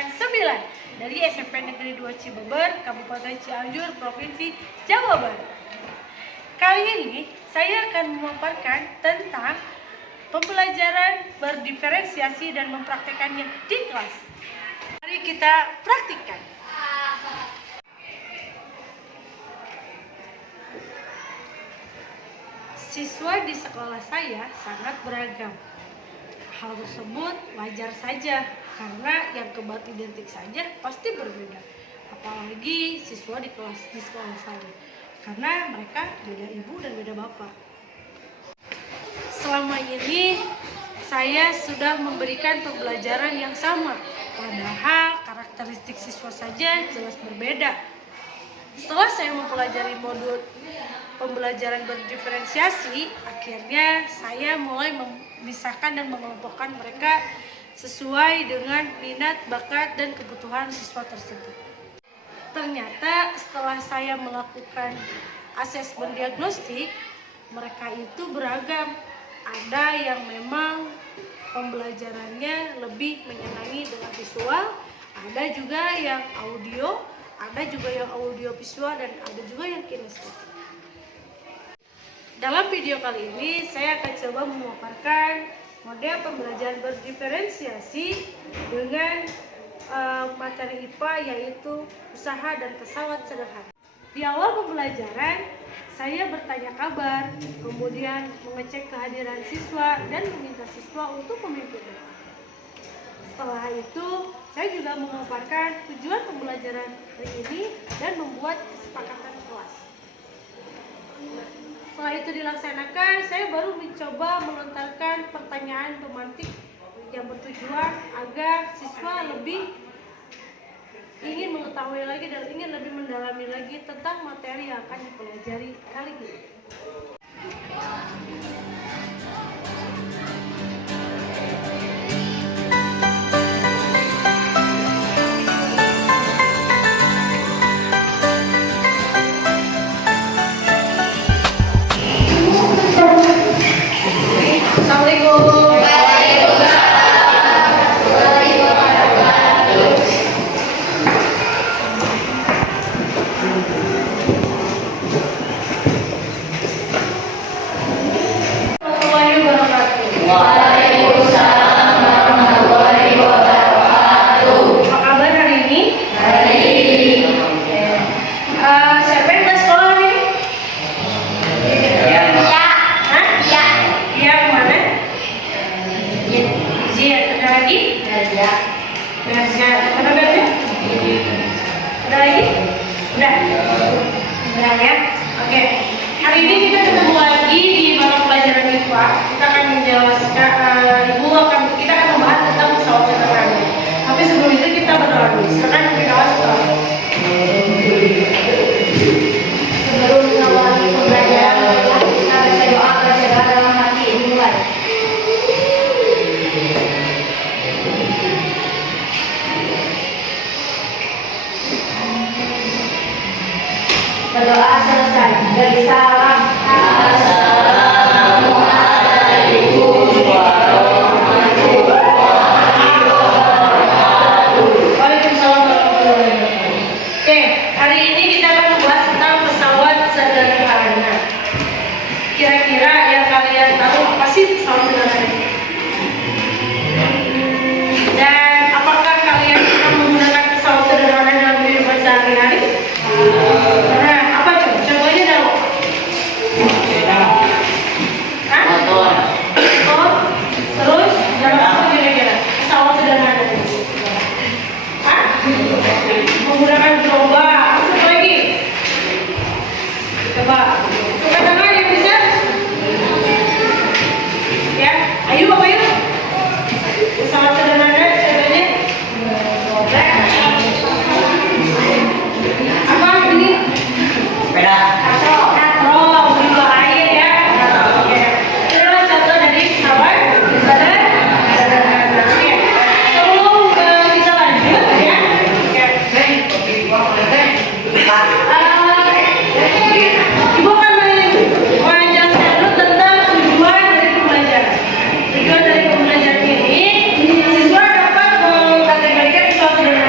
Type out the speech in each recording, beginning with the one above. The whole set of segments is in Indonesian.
angkatan 9 dari SMP Negeri 2 Cibeber, Kabupaten Cianjur, Provinsi Jawa Barat. Kali ini saya akan memaparkan tentang pembelajaran berdiferensiasi dan mempraktekannya di kelas. Mari kita praktikkan. Siswa di sekolah saya sangat beragam. Hal tersebut wajar saja karena yang kembar identik saja pasti berbeda. Apalagi siswa di sekolah saya, karena mereka beda ibu dan beda bapak. Selama ini saya sudah memberikan pembelajaran yang sama, padahal karakteristik siswa saja jelas berbeda. Setelah saya mempelajari modul pembelajaran berdiferensiasi, akhirnya saya mulai memisahkan dan mengelompokkan mereka sesuai dengan minat, bakat, dan kebutuhan siswa tersebut. Ternyata setelah saya melakukan asesmen diagnostik, mereka itu beragam. Ada yang memang pembelajarannya lebih menyenangi dengan visual, ada juga yang audio, ada juga yang audio visual, dan ada juga yang kinestetik. Dalam video kali ini saya akan coba memaparkan model pembelajaran berdiferensiasi dengan materi IPA, yaitu usaha dan pesawat sederhana. Di awal pembelajaran saya bertanya kabar, kemudian mengecek kehadiran siswa dan meminta siswa untuk memimpin doa. Setelah itu saya juga memaparkan tujuan pembelajaran hari ini dan membuat kesepakatan kelas. Setelah itu dilaksanakan, saya baru mencoba melontarkan pertanyaan pemantik yang bertujuan agar siswa lebih ingin mengetahui lagi dan ingin lebih mendalami lagi tentang materi yang akan dipelajari kali ini. Udah ya? Oke. Hari ini kita ketemu lagi di mata pelajaran IPA. Kita akan menjelaskan, kita akan membahas tentang pesawat sederhana. Tapi sebelum itu kita berdoa dulu. Silakan kita berdoa. Sebelum mengawali pembelajaran, kita baca doa berjaga dalam hati dimulai. Berdoa selesai. Dari salam. Assalamualaikum warahmatullahi wabarakatuh. Waalaikumsalam warahmatullahi wabarakatuh. Oke, hari ini kita akan membahas tentang pesawat sederhana. Kira-kira yang kalian tahu apa sih pesawat sederhana? Dan apakah kalian pernah menggunakan pesawat sederhana dalam kehidupan sehari-hari? Menggunakan gerobak, apa lagi? Coba, buka tangan yang bisa. Ya, ayo Bapak yuk. Pesawat sederhana, contohnya. Apa ini? Sepeda. Katro, beri bahaya ya. Oke. Ini adalah contoh dari pesawat sederhana. Oke. Sebelum kita lanjut ya. Ibu akan menjelaskan dulu tentang tujuan dari pembelajaran. Tujuan dari pembelajaran ini, siswa dapat mengkategorikan pesawat sederhana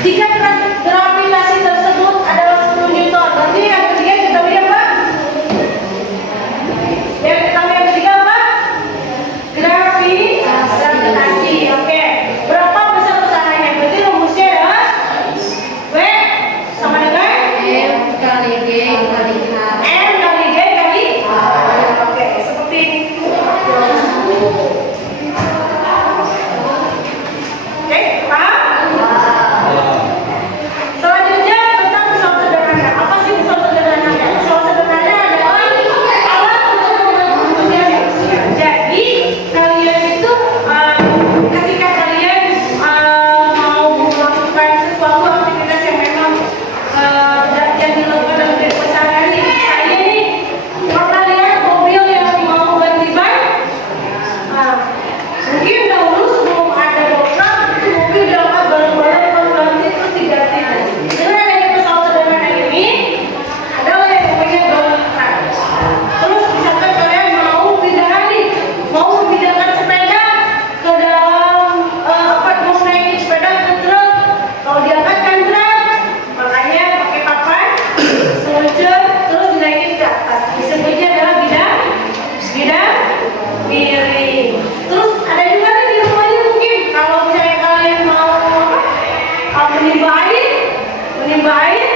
Jika gravitasi tersebut adalah 10 Newton, berarti yang ketiga ketahui apa? Yang ketahui yang ketiga apa? Gravitasi. Oke. Berapa besar tekanan? Berarti rumusnya adalah W sama dengan M kali G kali H. M kali G kali H. Oke, seperti ini. Oke, paham? Selanjutnya tentang pesawat sederhana. Apa sih pesawat sederhana? Pesawat sederhana adalah alat untuk membantu manusia. Jadi kalian itu ketika kalian mau melakukan sesuatu aktivitas yang memang yang dilakukan dalam kehidupan sehari-hari. Saya ini pernah lihat mobil yang mau ganti ban. Mungkin dahulu sebelum ada dokter itu mobil diangkat bareng-bareng ganti terus diganti. Dengan adanya pesawat sederhana ini adalah yang namanya donat. Terus misalkan kalian mau memindahkan sepeda ke dalam mau naikin sepeda ke truk, kalau diangkat kan truk, makanya pakai papan, seluncur, terus dinaikin ke atas. Disebutnya adalah bidang miring. Terus ada juga nih di rumahnya mungkin kalau misalnya kalian mau menimba air